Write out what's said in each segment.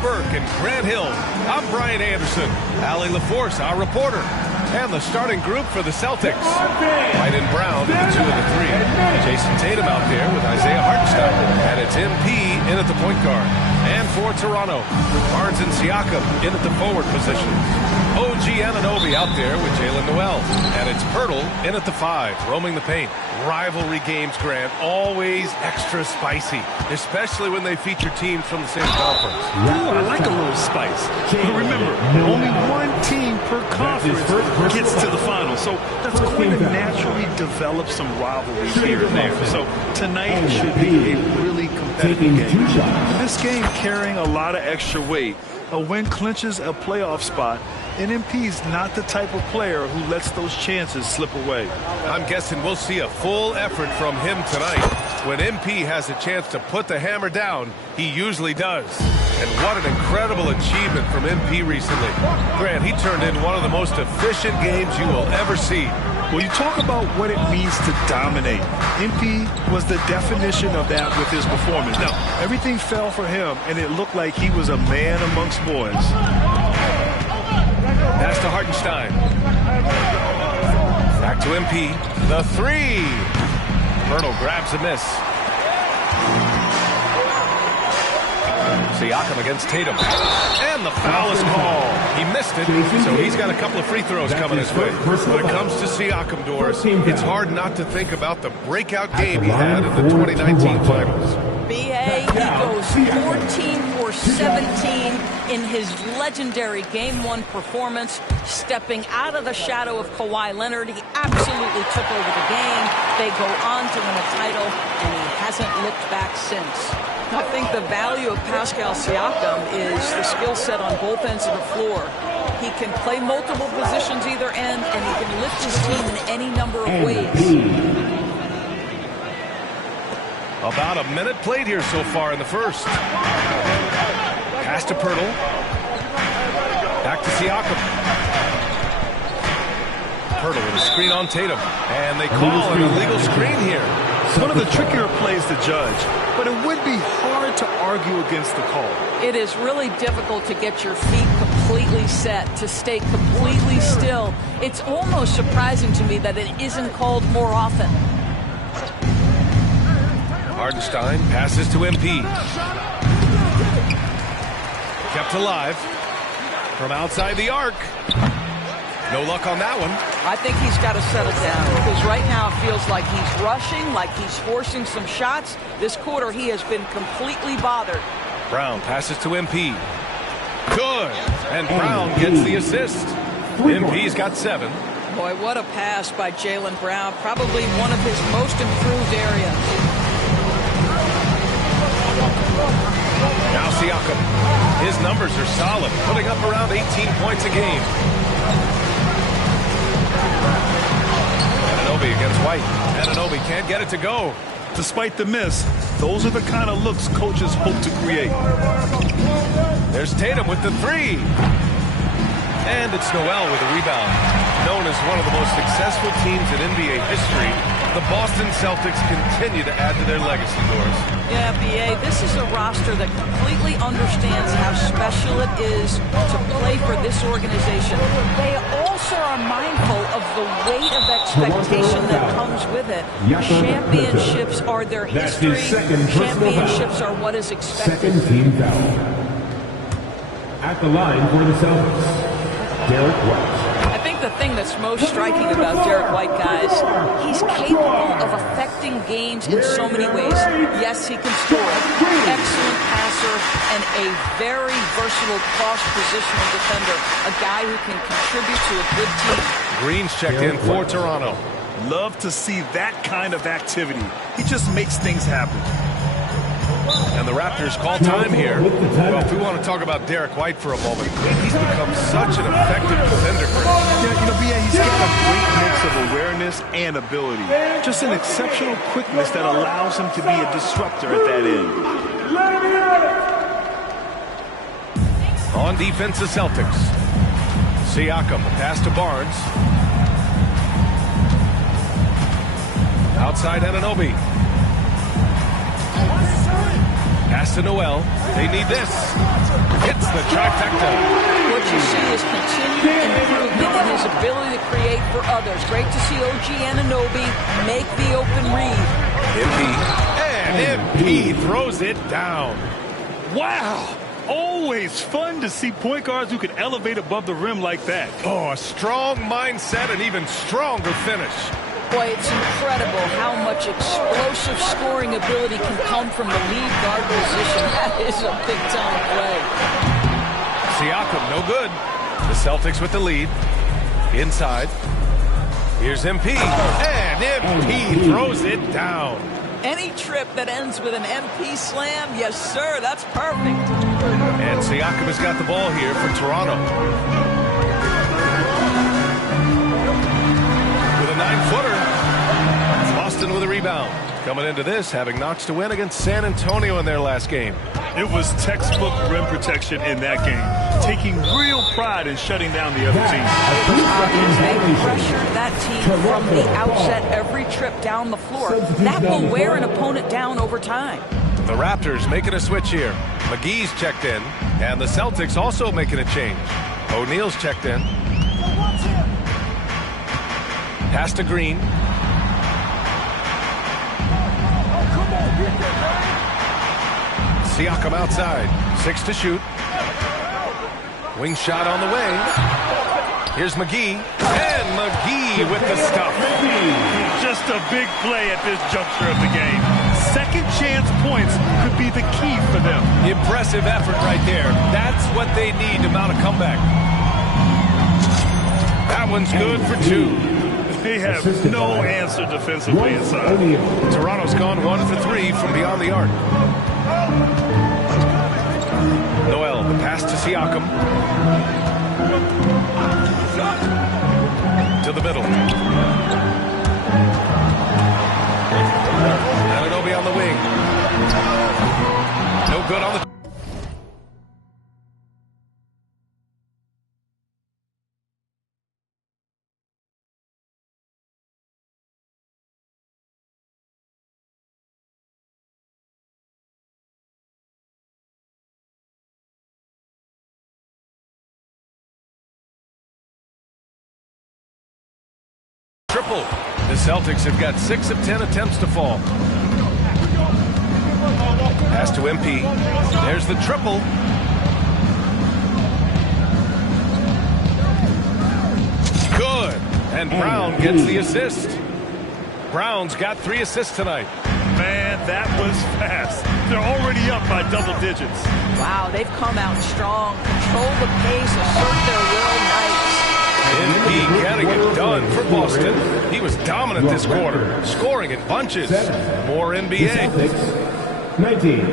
Burke and Grant Hill. I'm Brian Anderson. Allie LaForce, our reporter. And the starting group for the Celtics. White and Brown in the 2 and the 3. Jason Tatum out there with Isaiah Hartenstein. And it's MP in at the point guard. And for Toronto, Barnes and Siakam in at the forward positions. OG Anunoby out there with Jalen Noel. And it's Poeltl in at the 5, roaming the paint. Rivalry games, Grant, always extra spicy, especially when they feature teams from the same conference. Ooh, I like a little spice. But remember, only one team per conference gets to the final, so that's going to naturally develop some rivalry here and there. So tonight should be a really competitive game. This game carrying a lot of extra weight. A win clinches a playoff spot, and MP's not the type of player who lets those chances slip away. I'm guessing we'll see a full effort from him tonight. When MP has a chance to put the hammer down, he usually does. And what an incredible achievement from MP recently. Grant, he turned in one of the most efficient games you will ever see. Well, you talk about what it means to dominate. MP was the definition of that with his performance. Now, everything fell for him, and it looked like he was a man amongst boys. Pass to Hartenstein. Back to MP. The 3. Poeltl grabs a miss. Siakam against Tatum. And the foul is called. He missed it, so he's got a couple of free throws coming his way. When it comes to Siakam, Doris, it's hard not to think about the breakout game he had in the 2019 finals. B.A., he goes 14 for 17 in his legendary Game 1 performance, stepping out of the shadow of Kawhi Leonard. He absolutely took over the game. They go on to win a title, and he hasn't looked back since. I think the value of Pascal Siakam is the skill set on both ends of the floor. He can play multiple positions either end, and he can lift his team in any number of ways. About a minute played here so far in the first. Pass to Poeltl. Back to Siakam. Poeltl with a screen on Tatum. And they call an illegal screen here. One of the trickier plays to judge, but it would be hard to argue against the call. It is really difficult to get your feet completely set, to stay completely still. It's almost surprising to me that it isn't called more often. Hartenstein passes to MP. Kept alive from outside the arc. No luck on that one. I think he's got to settle down because right now it feels like he's rushing, like he's forcing some shots. This quarter he has been completely bothered. Brown passes to MP. Good. And Brown gets the assist. MP's got 7. Boy, what a pass by Jaylen Brown. Probably one of his most improved areas. Now Siakam. His numbers are solid, putting up around 18 points a game. Anunoby against White. Anunoby can't get it to go. Despite the miss, those are the kind of looks coaches hope to create. There's Tatum with the 3. And it's Noel with a rebound. Known as one of the most successful teams in NBA history, the Boston Celtics continue to add to their legacy, Doris. Yeah, B.A., this is a roster that completely understands how special it is to play for this organization. They also are mindful of the weight of expectation that comes with it. Championships are their history. Championships are what is expected. Second team foul. At the line for the Celtics, Derek White. I think the thing that's most striking about Derek White, guys, he's capable of affecting games in so many ways. Yes, he can score. Excellent passer and a very versatile cross-positional defender. A guy who can contribute to a good team. Green's checked in for Toronto. Love to see that kind of activity. He just makes things happen. And the Raptors call time here. Well, if we want to talk about Derek White for a moment, he's become such an effective defender. Yeah, B.A., he's got a great mix of awareness and ability. Just an exceptional quickness that allows him to be a disruptor at that end. On defense, the Celtics. Siakam, the pass to Barnes. Outside Anunoby. Pass to Noel. They need this. Hits the trifecta. What you see is continued improvement in his ability to create for others. Great to see OG Anunoby make the open read. MP. And MP throws it down. Wow. Always fun to see point guards who can elevate above the rim like that. Oh, a strong mindset and even stronger finish. Boy, it's incredible how much explosive scoring ability can come from the lead guard position. That is a big-time play. Siakam, no good. The Celtics with the lead. Inside. Here's MP. And MP throws it down. Any trip that ends with an MP slam, yes, sir, that's perfect. And Siakam has got the ball here for Toronto. With a 9-footer. Boston with a rebound. Coming into this, having Knox to win against San Antonio in their last game. It was textbook rim protection in that game. Taking real pride in shutting down the other team. They pressured that team from the outset every trip down the floor. That will wear an opponent down over time. The Raptors making a switch here. McGee's checked in, and the Celtics also making a change. O'Neal's checked in. Pass to Green. Siakam outside. 6 to shoot. Wing shot on the way. Here's McGee. And McGee with the stuff. Just a big play at this juncture of the game. Second chance points could be the key for them. Impressive effort right there. That's what they need to mount a comeback. That one's good for 2. They have no answer defensively inside. Toronto's gone 1 for 3 from beyond the arc. Noel, the pass to Siakam. To the middle. Anunoby on the wing. No good on the... Triple. The Celtics have got 6 of 10 attempts to fall. Pass to MP. There's the triple. Good. And Brown gets the assist. Brown's got 3 assists tonight. Man, that was fast. They're already up by double digits. Wow, they've come out strong, control the pace, assert their will, nice. MP getting it done for Boston. He was dominant this quarter, scoring in bunches. More NBA. 19.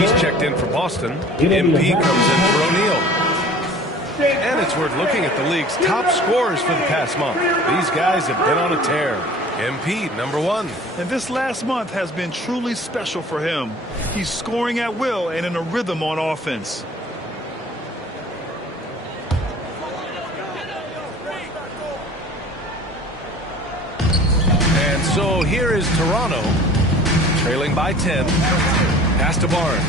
He's checked in for Boston. MP comes in for O'Neal. And it's worth looking at the league's top scorers for the past month. These guys have been on a tear. MP, number 1. And this last month has been truly special for him. He's scoring at will and in a rhythm on offense. And so here is Toronto, trailing by 10. Pass to Barnes.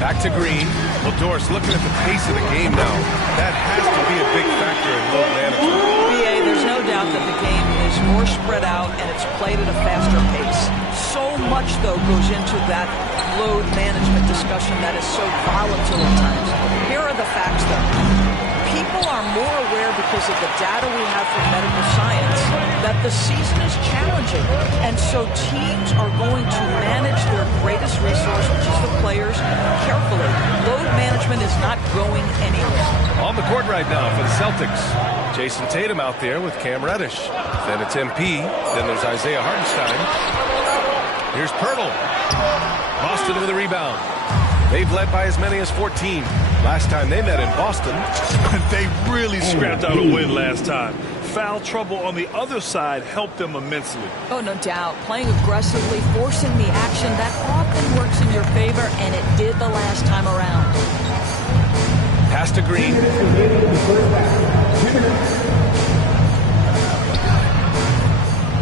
Back to Green. Well, Doris, looking at the pace of the game now, that has to be a big factor in load management. BA, there's no doubt that the game is more spread out and it's played at a faster pace. So much, though, goes into that load management discussion that is so volatile at times. Here are the facts, though. People are more aware because of the data we have from medical science that the season is challenging. And so teams are going to manage their greatest resource, which is the players, carefully. Load management is not going anywhere. On the court right now for the Celtics. Jason Tatum out there with Cam Reddish. Then it's MP. Then there's Isaiah Hartenstein. Here's Pirtle. Boston with a rebound. They've led by as many as 14. Last time they met in Boston. They really scrapped out a win last time. Foul trouble on the other side helped them immensely. Oh, no doubt. Playing aggressively, forcing the action, that often works in your favor, and it did the last time around. Pass to Green.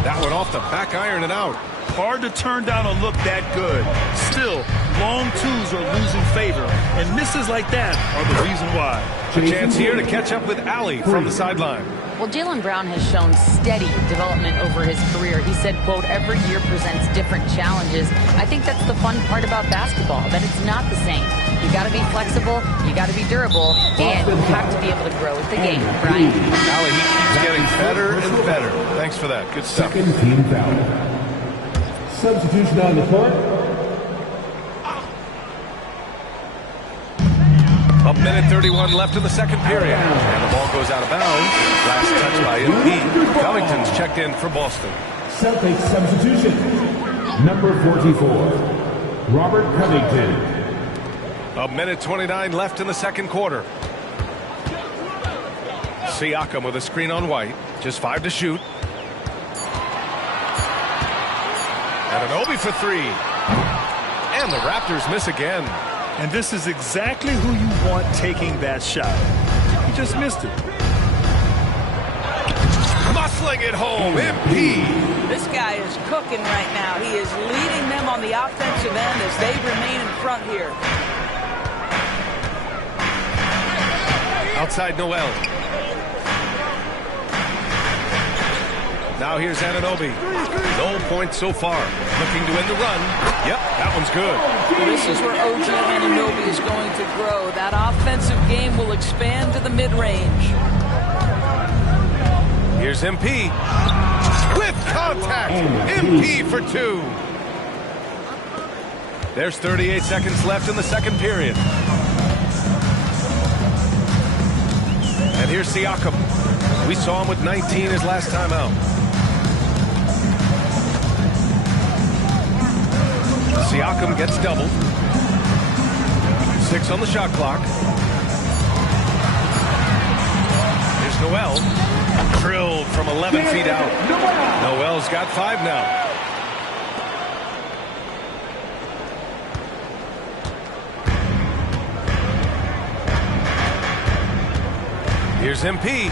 That one off the back iron and out. Hard to turn down a look that good. Still, long twos are losing favor, and misses like that are the reason why. A chance here to catch up with Allie from the sideline. Well, Jaylen Brown has shown steady development over his career. He said, quote, every year presents different challenges. I think that's the fun part about basketball, that it's not the same. You got to be flexible, you got to be durable, and you have to be able to grow with the game, Brian. Allie, he keeps getting better and better. Thanks for that. Good stuff. Second team foul. Substitution on the court. A minute 31 left in the second period. And the ball goes out of bounds. Last touch by MP. Covington's checked in for Boston. Celtics substitution. Number 44, Robert Covington. A minute 29 left in the second quarter. Siakam with a screen on White. Just 5 to shoot. And Anunoby for 3. And the Raptors miss again. And this is exactly who you want taking that shot. He just missed it. Muscling it home, MP. This guy is cooking right now. He is leading them on the offensive end as they remain in front here. Outside Noel. Now here's Anunoby. No points so far. Looking to end the run. Yep, that one's good. This is where OG Anunoby is going to grow. That offensive game will expand to the mid-range. Here's MP. With contact. MP for 2. There's 38 seconds left in the second period. And here's Siakam. We saw him with 19 his last time out. Siakam gets doubled. 6 on the shot clock. Here's Noel. Drilled from 11 feet out. Noel's got 5 now. Here's MP.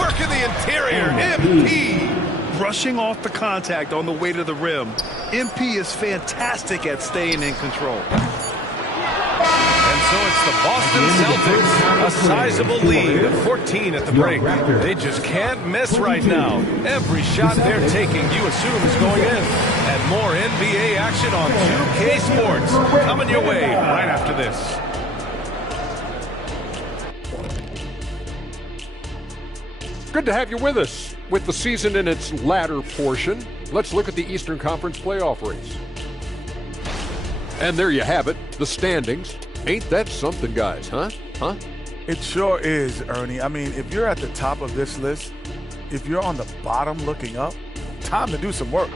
Work in the interior. MP. Brushing off the contact on the way to the rim. MP is fantastic at staying in control. And so it's the Boston Celtics. A sizable lead of 14 at the break. They just can't miss right now. Every shot they're taking, you assume, is going in. And more NBA action on 2K Sports. Coming your way right after this. Good to have you with us. With the season in its latter portion, let's look at the Eastern Conference playoff race. And there you have it, the standings. Ain't that something, guys, huh? It sure is, Ernie. I mean, if you're at the top of this list, if you're on the bottom looking up, time to do some work.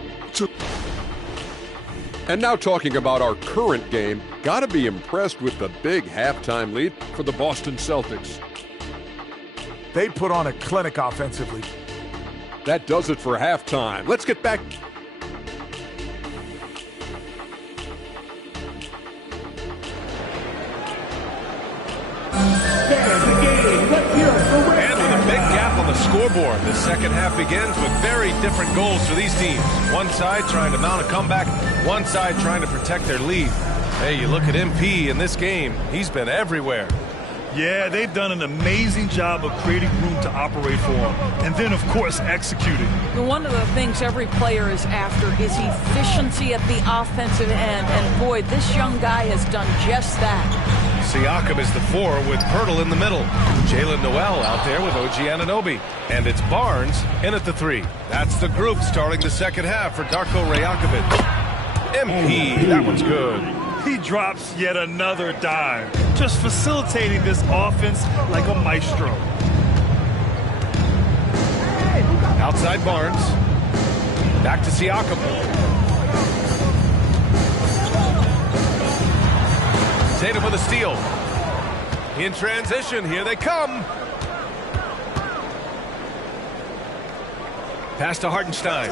And now talking about our current game, gotta be impressed with the big halftime lead for the Boston Celtics. They put on a clinic offensively. That does it for halftime. Let's get back. And with a big gap on the scoreboard, the second half begins with very different goals for these teams. One side trying to mount a comeback, one side trying to protect their lead. Hey, you look at MP in this game, he's been everywhere. Yeah, they've done an amazing job of creating room to operate for him. And then, of course, executing. One of the things every player is after is efficiency at the offensive end. And boy, this young guy has done just that. Siakam is the 4 with Poeltl in the middle. Jaylen Noel out there with OG Anunoby. And it's Barnes in at the 3. That's the group starting the second half for Darko Rajakovic. MP, that one's good. He drops yet another dime, just facilitating this offense like a maestro. Outside Barnes. Back to Siakam. Tatum with a steal. In transition, here they come. Pass to Hartenstein.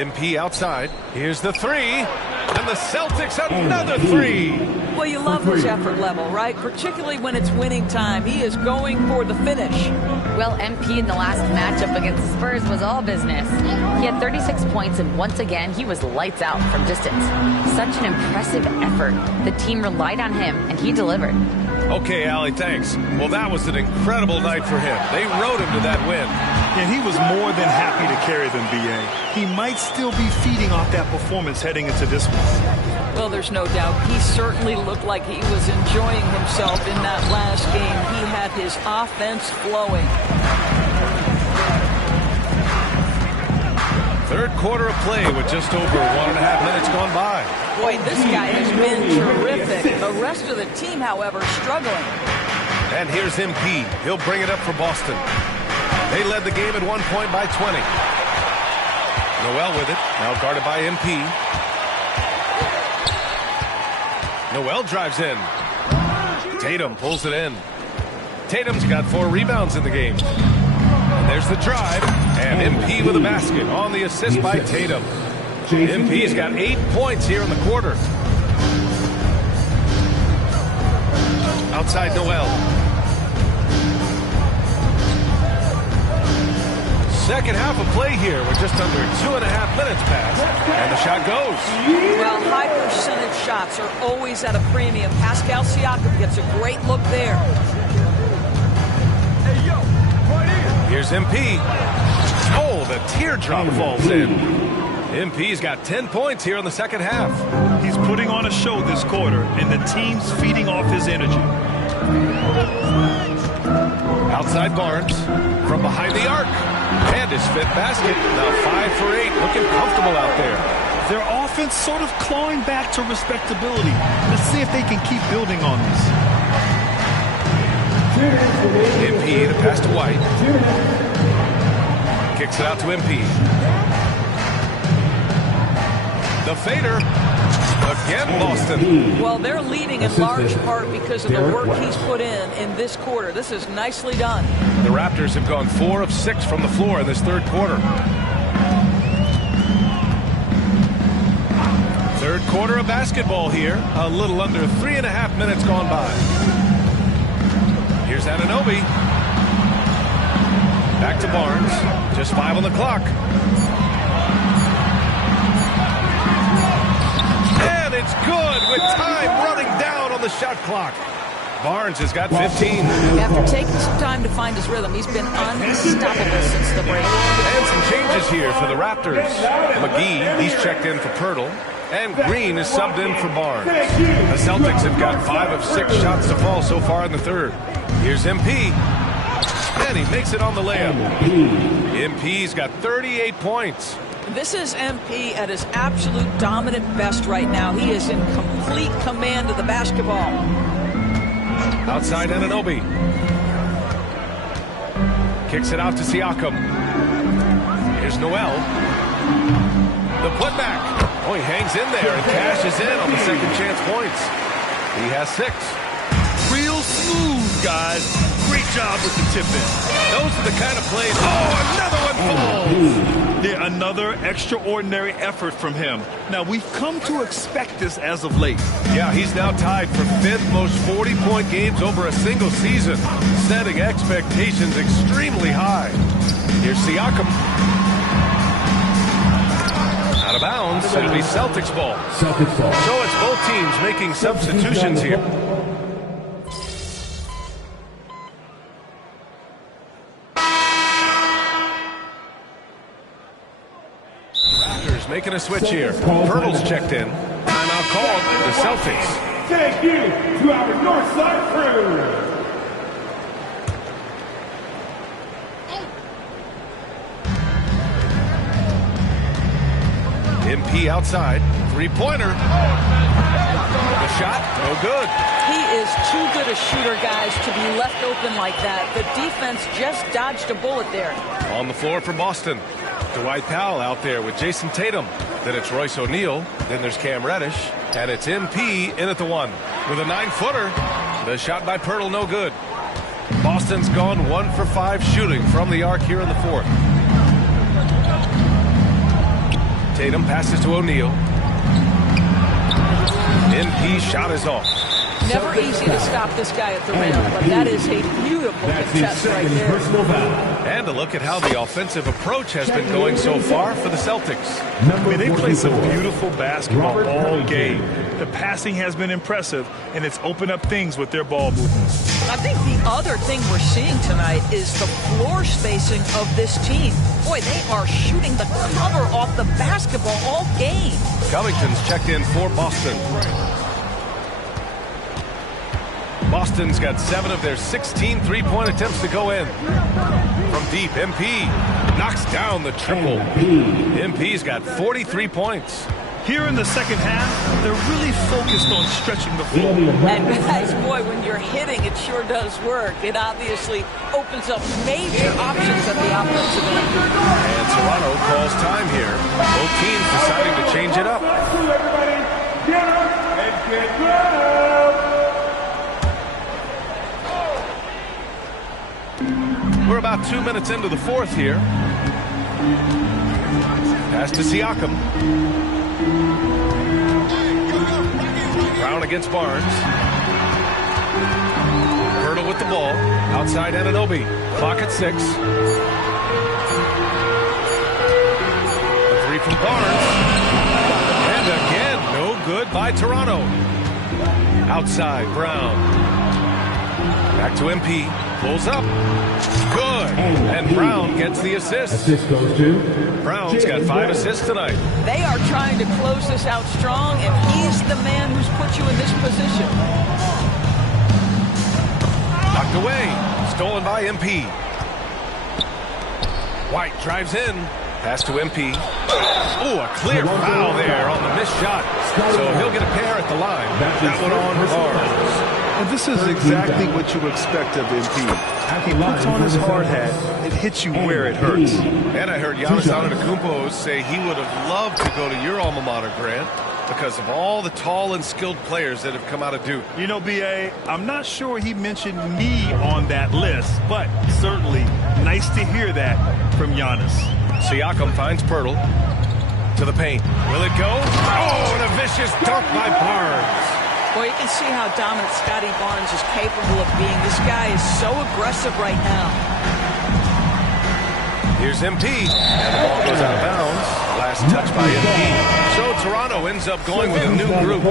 MP outside. Here's the 3. And the Celtics another 3. Well, you love his effort level, right? Particularly when it's winning time. He is going for the finish. Well, MP in the last matchup against the Spurs was all business. He had 36 points, and once again, he was lights out from distance. Such an impressive effort. The team relied on him, and he delivered. Okay, Allie, thanks. Well, that was an incredible night for him. They rode him to that win. And he was more than happy to carry them, B.A. He might still be feeding off that performance heading into this one. Well, there's no doubt. He certainly looked like he was enjoying himself in that last game. He had his offense flowing. Third quarter of play with just over 1.5 minutes gone by. Boy, this guy has been terrific. The rest of the team, however, struggling. And here's MP. He'll bring it up for Boston. They led the game at 1 point by 20. Noel with it. Now guarded by MP. Noel drives in. Tatum pulls it in. Tatum's got 4 rebounds in the game. And there's the drive. And MP with a basket on the assist by Tatum. MP's got 8 points here in the quarter. Outside Noel. Second half of play here. We're just under 2.5 minutes past. And the shot goes. Well, high percentage shots are always at a premium. Pascal Siakam gets a great look there. Here's MP. Oh, the teardrop falls in. MP's got 10 points here in the second half. He's putting on a show this quarter, and the team's feeding off his energy. Outside Barnes from behind the arc. And his fifth basket. Now 5 for 8. Looking comfortable out there. Their offense sort of clawing back to respectability. Let's see if they can keep building on this. MP, the pass to White. Kicks it out to MP. The fader. Again, Boston. Well, they're leading in large part because of the work he's put in this quarter. This is nicely done. The Raptors have gone 4 of 6 from the floor in this third quarter. Third quarter of basketball here. A little under 3.5 minutes gone by. Here's Anunoby. Back to Barnes. Just 5 on the clock. And it's good with time running down on the shot clock. Barnes has got 15. After taking some time to find his rhythm, he's been unstoppable since the break. And some changes here for the Raptors. McGee, he's checked in for Pirtle. And Green is subbed in for Barnes. The Celtics have got 5 of 6 shots to fall so far in the third. Here's MP. And he makes it on the layup. MP's got 38 points. This is MP at his absolute dominant best right now. He is in complete command of the basketball. Outside Anunoby. Kicks it out to Siakam. Here's Noel. The putback. Oh, he hangs in there and cashes in on the second chance points. He has 6. Real smooth, guys. Great job with the tip-in. Those are the kind of plays. Oh, another one falls. Yeah, another extraordinary effort from him. Now, we've come to expect this as of late. Yeah, he's now tied for 5th most 40-point games over a single season, setting expectations extremely high. Here's Siakam. Out of bounds. It'll be Celtics ball. Celtics ball. So it's both teams making substitutions here. Raptors making a switch here. Pirtle's checked in. Timeout called. The Celtics. Thank you to our Northside crew. MP outside. Three-pointer. The shot, no good. He is too good a shooter, guys, to be left open like that. The defense just dodged a bullet there. On the floor for Boston. Dwight Powell out there with Jason Tatum. Then it's Royce O'Neal. Then there's Cam Reddish. And it's MP in at the 1. With a 9-footer. The shot by Pirtle, no good. Boston's gone 1 for 5 shooting from the arc here in the fourth. Tatum passes to O'Neal. MP shot is off. Never easy to stop this guy at the rim, but that is a beautiful contest right there. And a look at how the offensive approach has been going so far for the Celtics. I mean, they play some beautiful basketball all game. The passing has been impressive, and it's opened up things with their ball movements. I think the other thing we're seeing tonight is the floor spacing of this team. Boy, they are shooting the cover off the basketball all game. Covington's checked in for Boston. Boston's got 7 of their 16 three-point attempts to go in. From deep, MP knocks down the triple. MP's got 43 points. Here in the second half, they're really focused on stretching the floor. And guys, boy, when you're hitting, it sure does work. It obviously opens up major options at the offensive end. And Toronto calls time here. Both teams deciding to change it up. We're about 2 minutes into the fourth here. Pass to Siakam. Brown against Barnes. Hurdle with the ball. Outside Anunoby. Clock at 6. A 3 from Barnes. And again, no good by Toronto. Outside, Brown. Back to MP. Pulls up. Good. And Brown gets the assist. Assist goes to Brown's got 5 assists tonight. They are trying to close this out strong, and he's the man who's put you in this position. Knocked away. Stolen by MP. White drives in. Pass to MP. Oh, a clear foul there on the missed shot. So he'll get a pair at the line. That one on Barnes. And this is exactly what you expect of MP. He puts on his hard hat and hits you where it hurts. And I heard Giannis Antetokounmpo say he would have loved to go to your alma mater, Grant, because of all the tall and skilled players that have come out of Duke. You know, B.A., I'm not sure he mentioned me on that list, but certainly nice to hear that from Giannis. Siakam finds Pirtle to the paint. Will it go? Oh, and a vicious dunk by Barnes. Well, you can see how dominant Scotty Barnes is capable of being. This guy is so aggressive right now. Here's MP, and the ball goes out of bounds. Last touch by MP. So Toronto ends up going with a new group.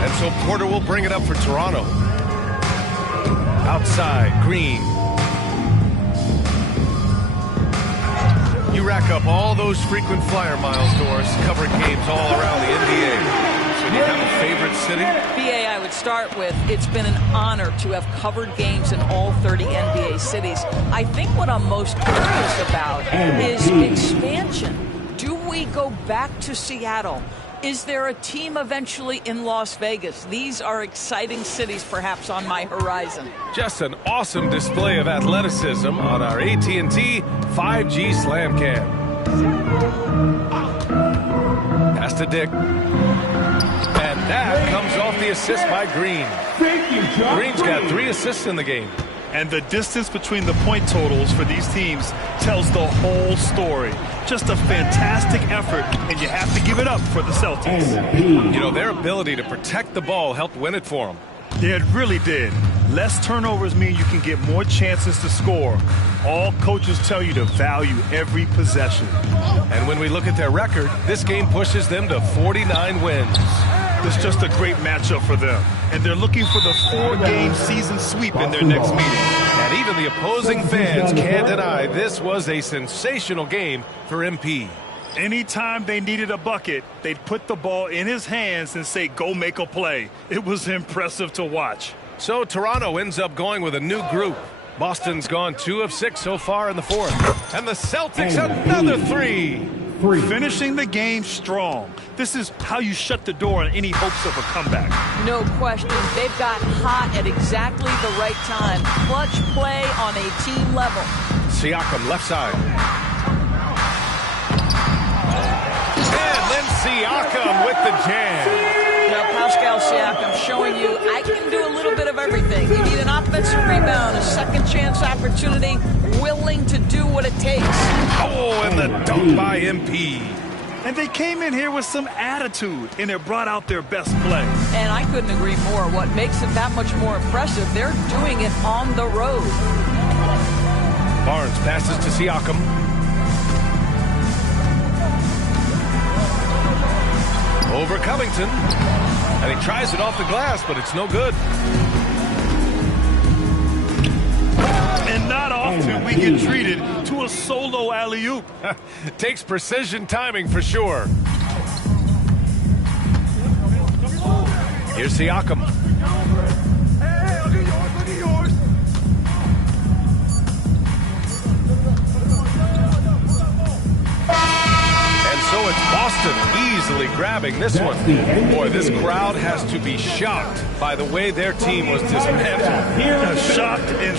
And so Porter will bring it up for Toronto. Outside, Green. You rack up all those frequent flyer miles, Doris, covering games all around the NBA. So do you have a favorite city? BA, I would start with, it's been an honor to have covered games in all 30 NBA cities. I think what I'm most curious about is expansion. Do we go back to Seattle? Is there a team eventually in Las Vegas? These are exciting cities perhaps on my horizon. Just an awesome display of athleticism on our AT&T 5G Slam Cam. Pass to Dick. And that comes off the assist by Green. Green's got 3 assists in the game. And the distance between the point totals for these teams tells the whole story. Just a fantastic effort, and you have to give it up for the Celtics. You know, their ability to protect the ball helped win it for them. Yeah, it really did. Less turnovers mean you can get more chances to score. All coaches tell you to value every possession. And when we look at their record, this game pushes them to 49 wins. It's just a great matchup for them. And they're looking for the 4-game season sweep in their next meeting. And even the opposing fans can't deny this was a sensational game for MP. Anytime they needed a bucket, they'd put the ball in his hands and say, go make a play. It was impressive to watch. So Toronto ends up going with a new group. Boston's gone 2 of 6 so far in the fourth. And the Celtics another 3. Finishing the game strong. This is how you shut the door on any hopes of a comeback. No question. They've got hot at exactly the right time. Clutch play on a team level. Siakam left side. And then Siakam with the jam. Now Pascal Siakam showing showing you I can do a little bit of everything. You need an offensive rebound, a second chance opportunity, willing to do what it takes. Oh, and the dunk by MP. And they came in here with some attitude, and it brought out their best play. And I couldn't agree more. What makes it that much more impressive, they're doing it on the road. Barnes passes to Siakam. Over Covington. And he tries it off the glass, but it's no good. And not often we get treated to a solo alley-oop. Takes precision timing for sure. Here's Siakam. And so it's Boston easily grabbing this one. Boy, this crowd has to be shocked by the way their team was dismantled. Shocked and